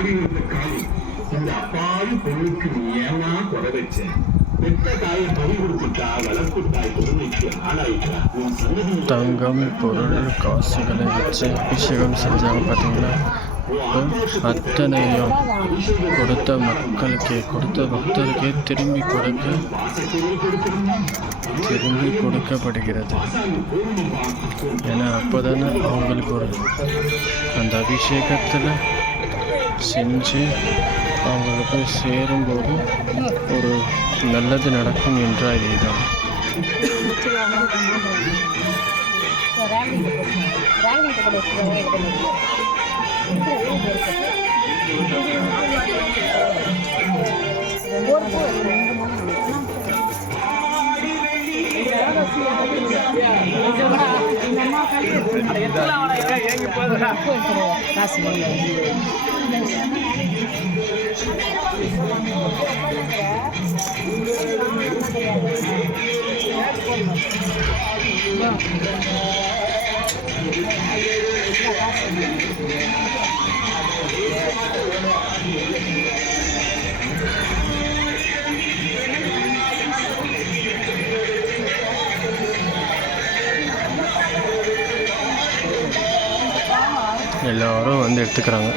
இந்த அப்பாவி பொண்ணுக்கு நீ ஏமா குறை வச்ச? பெத்த தாயை பறி கொடுத்துட்டா, வளர்ப்பு தாய் கொடுமைக்கு ஆளாயிட்டா. உன் சன்னதி தங்கம் பொருள் காசுகளை வச்சு அபிஷேகம் செஞ்சாங்க பார்த்தீங்களா? அத்தனையும் கொடுத்த மக்களுக்கே, கொடுத்த பக்தருக்கே திரும்பி கொடுக்கப்படுகிறது. ஏன்னா அப்போ தானே அவங்களுக்கு அந்த அபிஷேகத்தில் செஞ்சு அவங்களுக்கு போய் சேரும்போது ஒரு நல்லது நடக்கும் என்ற இதுதான். எல்லாரும் வந்து எடுத்துக்கிறாங்க.